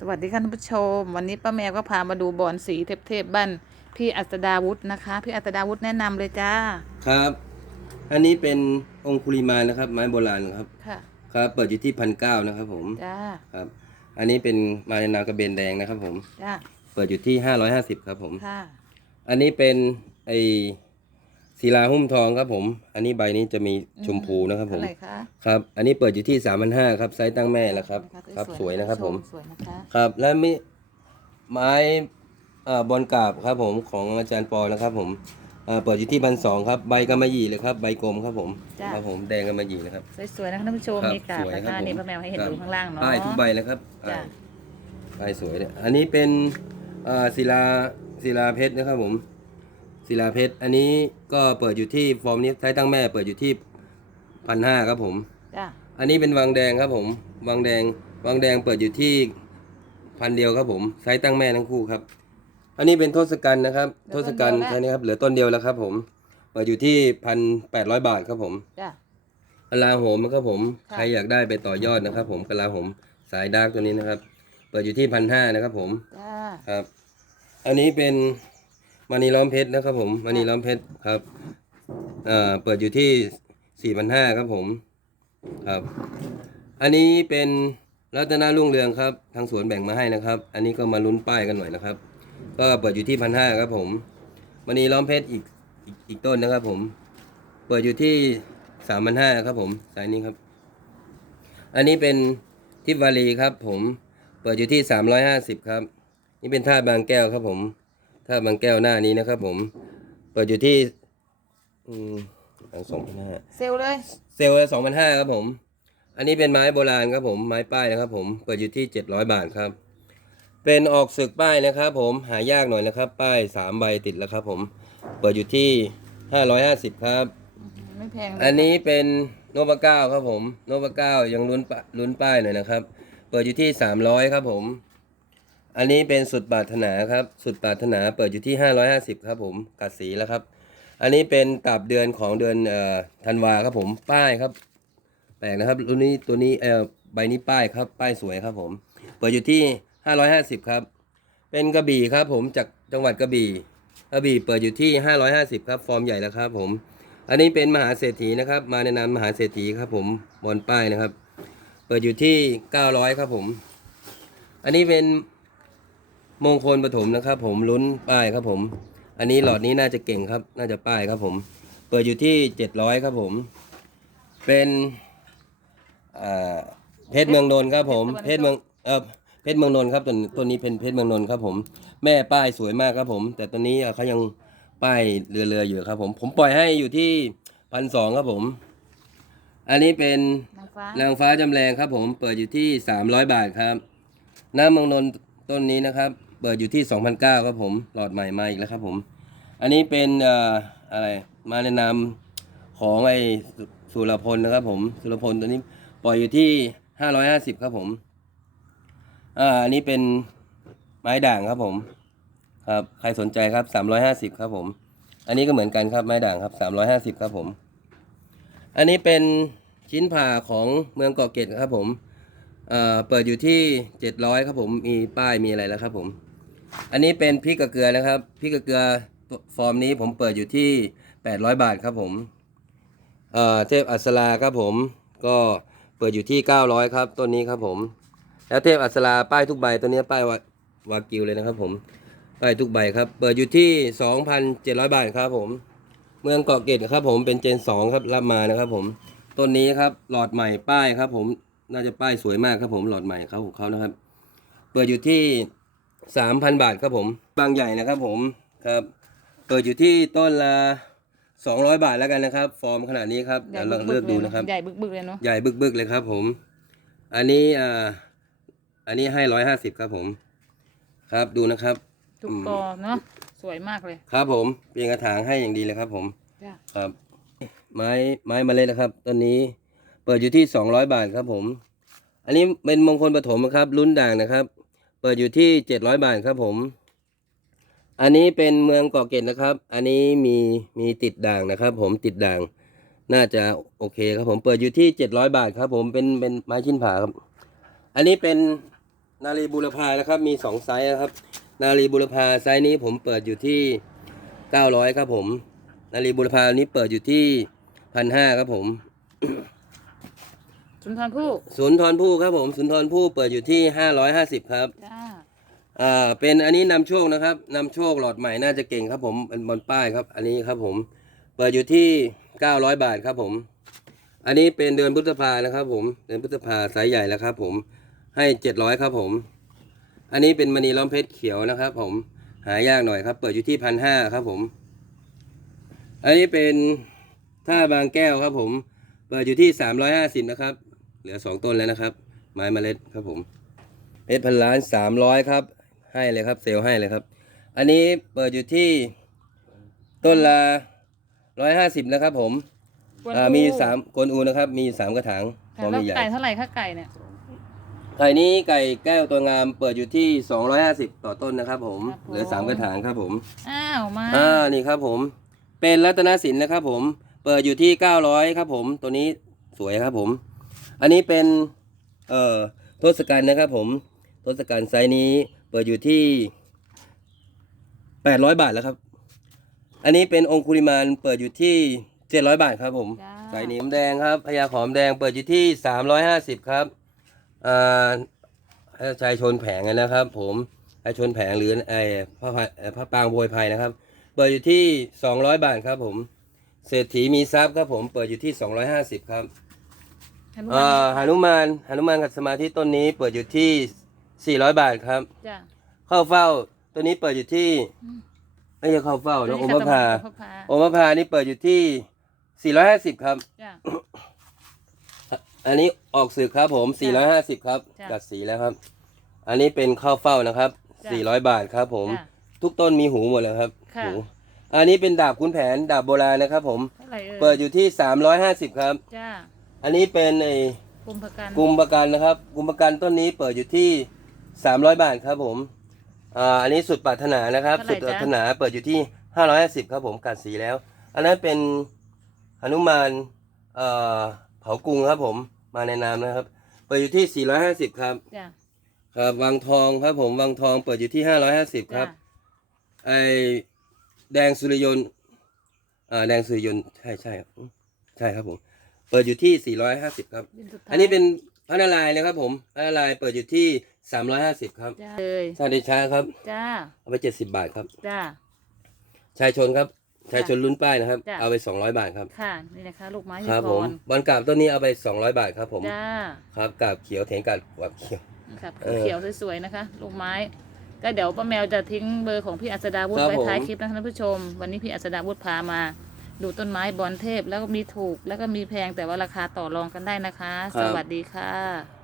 สวัสดีค่ะท่านผู้ชม วันนี้ป้าแมวก็พามาดูบอลสีเทพๆบ้านพี่อัศดาวุฒินะคะ พี่อัศดาวุฒิแนะนำเลยจ้า ครับ อันนี้เป็นองคุลิมานนะครับ ไม้โบราณครับ ค่ะ ครับ เปิดอยู่ที่พันเก้านะครับผม จ้า ครับ อันนี้เป็นมาในนามกระเบนแดงนะครับผม จ้า เปิดอยู่ที่ห้าร้อยห้าสิบครับผม ค่ะ อันนี้เป็นไอ ศิลาหุ้มทองครับผม อันนี้ใบนี้จะมีชมพูนะครับผมเท่าไหร่คะครับ อันนี้เปิดอยู่ที่สามพันห้าครับไซส์ตั้งแม่แล้วครับนะะครับสวยนะครับผม สวยนะคะครับ และมีไม้เอ่อบอลกราบครับผมของอาจารย์ปอนะครับผมเอ่อเปิดอยู่ที่พันสองครับ ใบกำมะหยี่เลยครับ ใบกลมครับผม ครับผม แดงกำมะหยี่นะครับ สวยๆนะคะท่านผู้ชมครับมีกาบสวยนะครัคะบผม นี่ป้าแมวให้เห็นครับดูข้างล่างเนาะ ป้ายทุกใบเลยครับจ้ะ ป้ายป้ายสวยเนี่ยอันนี้เป็นเอ่อศิลาศิลาเพชรนะครับผม ศิลาเพชร อันนี้ก็เปิดอยู่ที่ฟอร์มนี้ไซส์ตั้งแม่เปิดอยู่ที่พันห้าครับผม จ้าอันนี้เป็นวังแดงครับผม วังแดง วังแดงเปิดอยู่ที่พันเดียวครับผมไซส์ตั้งแม่ทั้งคู่ครับ อันนี้เป็นทศกัณฐ์นะครับทศกัณฐ์แค่นี้ครับเหลือต้นเดียวแล้วครับผม เปิดอยู่ที่พันแปดร้อยบาทครับผมจ้ากลาโหมครับผม ค่ะ ใครอยากได้ไปต่อยอดนะครับ ผมกลาโหมสายดาร์กตัวนี้นะครับ เปิดอยู่ที่พันห้านะครับผม จ้าครับ อันนี้เป็น มานีล้อมเพชรนะครับผมมานีล้อมเพชรครับเอ่อเปิดอยู่ที่สี่พันห้าครับผมครับ อันนี้เป็นรัตนารุ่งเรืองครับ ทางสวนแบ่งมาให้นะครับ อันนี้ก็มาลุ้นป้ายกันหน่อยนะครับ ก็เปิดอยู่ที่พันห้าครับผมมณีล้อมเพชรอีกอีกอีกต้นนะครับ ผม เปิดอยู่ที่สามพันห้าครับผมสายนี้ครับ อันนี้เป็นทิพวารีครับ ผม เปิดอยู่ที่สามร้อยห้าสิบครับ นี่เป็นท่าตุบางแก้วครับผม ท่าตุบางแก้วหน้านี้นะครับผม เปิดอยู่ที่อืมสองพันห้าเซลลเลย เซลล์สองพันห้าครับผม อันนี้เป็นไม้โบราณครับผม ไม้ป้ายนะครับผม เปิดอยู่ที่เจ็ดร้อยบาทครับ เป็นออกศึกป้ายนะครับผม หายากหน่อยนะครับ ป้ายสามใบติดแล้วครับผม เปิดอยู่ที่ห้าร้อยห้าสิบครับ ไม่แพงเลยอันนี้เป็นโนบะเก้าครับผม โนบะเก้ายังลุ้นปะลุ้นป้ายหน่อยนะครับ เปิดอยู่ที่สามร้อยครับผม อันนี้เป็นสุดปรารถนาครับ สุดปรารถนาเปิดอยู่ที่ห้าร้อยห้าสิบครับผมกัดสีแล้วครับ อันนี้เป็นตับเดือนของเดือนเอ่อธันวาครับผมป้ายครับ แปลกนะครับรุ่นนี้ตัวนี้เอ่อใบนี้ป้ายครับป้ายสวยครับผม เปิดอยู่ที่ห้าร้อยห้าสิบครับ เป็นกระบี่ครับผมจากจังหวัดกระบี่กระบี่เปิดอยู่ที่ห้าร้อยห้าสิบครับ ฟอร์มใหญ่แล้วครับผม อันนี้เป็นมหาเศรษฐีนะครับ มาในนามมหาเศรษฐีครับผมบนป้ายนะครับ เปิดอยู่ที่เก้าร้อยครับผม อันนี้เป็น มงคลปฐมนะครับผมลุ้นป้ายครับผม อันนี้หลอดนี้น่าจะเก่งครับ น่าจะป้ายครับผม เปิดอยู่ที่เจ็ดร้อยครับผม เป็นอ่าเพชรเมืองนนท์ครับผม เพชรเมืองเออเพชรเมืองนนท์ครับตัวตัวนี้เป็นเพชรเมืองนนท์ครับผม แม่ป้ายสวยมากครับผม แต่ตัวนี้อะเขายังป้ายเรือๆอยู่ครับผม ผมปล่อยให้อยู่ที่พันสองครับผม อันนี้เป็นนางฟ้านางฟ้าจำแรงครับผม เปิดอยู่ที่สามร้อยบาทครับ น้ำเมืองนนท์ต้นนี้นะครับ เปิดอยู่ที่สองพันเก้าครับผมหลอดใหม่มาอีกแล้วครับผม อันนี้เป็นเอ่ออะไรมาในนามของไอ้สุรพลนะครับผมสุรพลตัวนี้ปล่อยอยู่ที่ห้าร้อยห้าสิบครับผมอ่าอันนี้เป็นไม้ด่างครับผมครับใครสนใจครับสามร้อยห้าสิบครับผม อันนี้ก็เหมือนกันครับไม้ด่างครับสามร้อยห้าสิบครับผม อันนี้เป็นชิ้นผ่าของเมืองเกาะเกร็ดครับผมเอ่อเปิดอยู่ที่เจ็ดร้อยครับผม มีป้ายมีอะไรแล้วครับผม อันนี้เป็นพริกกับเกลือนะครับพริกกับเกลือฟอร์มนี้ผมเปิดอยู่ที่แปดร้อยบาทครับผมเอ่อเทพอัศราครับผมก็เปิดอยู่ที่เก้าร้อยครับต้นนี้ครับผม แล้วเทพอัศราป้ายทุกใบตัวนี้ป้ายวาวากิวเลยนะครับผมป้ายทุกใบครับ เปิดอยู่ที่สองพันเจ็ดร้อยบาทครับผม เมืองเกาะเกร็ดครับผมเป็นเจนสองครับรับมานะครับผมต้นนี้ครับหลอดใหม่ป้ายครับผมน่าจะป้ายสวยมากครับผมหลอดใหม่เขาของเขานะครับ เปิดอยู่ที่ สามพันบาทครับผม บางใหญ่นะครับผมครับเปิดอยู่ที่ต้นละสองร้อยบาทแล้วกันนะครับ ฟอร์มขนาดนี้ครับใหญ่เดี๋ยวเราบึเลืกอกๆดูเลยนะครับ ใหญ่บึกๆเลยเนาะใหญ่บึกๆเลยครับผม อันนี้อ่าอันนี้ให้ร้อยห้าสิบครับผม ครับดูนะครับทุกกอเนาะสวยมากเลย ครับผมเปลี่ยนกระถางให้อย่างดีเลยครับผมจ้าครับ ไม้ไม้เมล็ดนะครับต้นนี้เปิดอยู่ที่สองร้อยบาทครับผม อันนี้เป็นมงคลปฐมนะครับรุ่นด่างนะครับ เปิดอยู่ที่เจ็ดร้อยบาทครับผม อันนี้เป็นเมืองเกาะเกร็ดนะครับ อันนี้มีมีติดด่างนะครับ ผมติดด่าง น่าจะโอเคครับผมเปิดอยู่ที่เจ็ดร้อยบาทครับ ผมเป็นเป็นไม้ชิ้นผาครับ อันนี้เป็นนารีบุรพานะครับ มีสองไซส์นะครับ นารีบุรพาไซส์นี้ผมเปิดอยู่ที่เก้าร้อยครับผม นารีบุรพานี้เปิดอยู่ที่พันห้าครับผม สุนทรภู่ศูนย์ทรผู้ครับผมศูนย์ทรผู้เปิดอยู่ที่ห้าร้อยห้าสิบครับจ้าอ่าเป็นอันนี้นำโชคนะครับนำโชคหลอดใหม่น่าจะเก่งครับผมเป็นบนป้ายครับ อันนี้ครับผมเปิดอยู่ที่เก้าร้อยบาทครับผม อันนี้เป็นเดือนพฤษภานะครับผมเดือนพฤษภาไซส์ใหญ่แล้วครับผมให้เจ็ดร้อยครับผม อันนี้เป็นมณีล้อมเพชรเขียวนะครับ ผมหายากหน่อยครับ เปิดอยู่ที่พันห้าครับผม อันนี้เป็นท่าบางแก้วครับผม เปิดอยู่ที่สามร้อยห้าสิบนะครับ เหลือสองต้นแล้วนะครับ ไม้เมล็ดครับผมเพชรพันล้านสามร้อยครับ ให้เลยครับ เซลล์ให้เลยครับ อันนี้เปิดอยู่ที่ต้นละร้อยห้าสิบนะครับ ผมกวนอ่าอูมีสามกวนอูนะครับ มีสามกระถางพค่ะร้อมแล้วใหญ่ไก่เท่าไหร่คะไก่เนี่ยไก่นี้ไก่แก้วตัวงามเปิดอยู่ที่สองร้อยห้าสิบต่อต้นนะครับ ผมครับผมเหลือสามกระถางครับผม อ้าวมาอ่านี่ครับผมเป็นรัตนสินนะครับผมเปิดอยู่ที่เก้าร้อยครับผม ตัวนี้สวยครับผม อันนี้เป็นเอ่อทศกัณฐ์นะครับผมทศกัณฐ์ไซส์นี้เปิดอยู่ที่แปดร้อยบาทแล้วครับ อันนี้เป็นองคุริมานเปิดอยู่ที่เจ็ดร้อยบาทครับผมจ้าไซส์นี้หอมแดงครับพญาหอมแดงเปิดอยู่ที่สามร้อยห้าสิบครับอ่าชายชนแผงนะครับ ผมชายชนแผงหรือไอ้พระพายเอ่อพระปางโวยภัยนะครับ เปิดอยู่ที่สองร้อยบาทครับผมเศรษฐีมีทรัพย์ครับผมเปิดอยู่ที่สองร้อยห้าสิบครับ หนุอ่ามาหนุมานหนุมานขัดสมาธิต้นนี้เปิดอยู่ที่สี่ร้อยบาทครับ จ้าเข้าเฝ้าตัวนี้เปิดอยู่ที่ไม่ใช่เข้าเฝ้านะโอมพระพาพระพาโอมพระพานี่เปิดอยู่ที่สี่ร้อยห้าสิบครับ จ้าอันนี้ออกสื่อครับผมจ้ะ450 ครับจ้ะกัดสีแล้วครับ อันนี้เป็นข้าวเฝ้านะครับ จ้ะ 400 บาทครับผม จ้าทุกต้นมีหูหมดเลยครับค่ะ หูอันนี้เป็นดาบคุณแผนดาบโบราณนะครับผม เท่าไหร่เอ่ยเปิดอยู่ที่ 350 ครับ จ้า อันนี้เป็นไอ้กุมภกันกลุ่มประกันนะครับกลุ่มประกันต้นนี้เปิดอยู่ที่ 300 บาทครับผมอ่าอันนี้สุดปรารถนานะครับ สุดปรารถนาเปิดอยู่ที่ 550ครับผมกัดสีแล้ว อันนั้นเป็นหนุมานเอ่อเผากรุงครับผมมาในนามนะครับ เปิดอยู่ที่ 450 ครับจ้าครับวังทองครับผมวังทองเปิดอยู่ที่ 550 ครับไอแดงสุริยนต์อ่าแดงสุริยนต์ใช่ใช่ครับใช่ครับผม เปิดอยู่ที่ 450 ครับดินสุดท้ายอันนี้เป็นพระนารายณ์นะครับ ผมพระนารายณ์เปิดอยู่ที่ 350 ครับจ้าเลยชาดิชาครับ จ้า เอาไป 70 บาทครับ จ้า ชายชนครับ ชายชนรุ่นป้ายนะครับ จ้ะ เอาไป 200 บาทครับ ค่ะ นี่นะคะ ลูกไม้คยูรับคผอมนบอลกราบต้นนี้เอาไป 200 บาทครับผม จ้าครับกราบเขียวเถงกราบกราบเขียวครับเออเขียวสวยๆนะคะ ลูกไม้ ก็เดี๋ยวป้าแมวจะทิ้งเบอร์ของพี่อัศดาวุฒิครับไว้ท้ายผมคลิปนะคะท่านผู้ชม วันนี้พี่อัศดาวุฒิพามา ดูต้นไม้บอลเทพแล้วก็มีถูก แล้วก็มีแพงแต่ว่าราคาต่อรองกันได้นะคะ สวัสดีค่ะ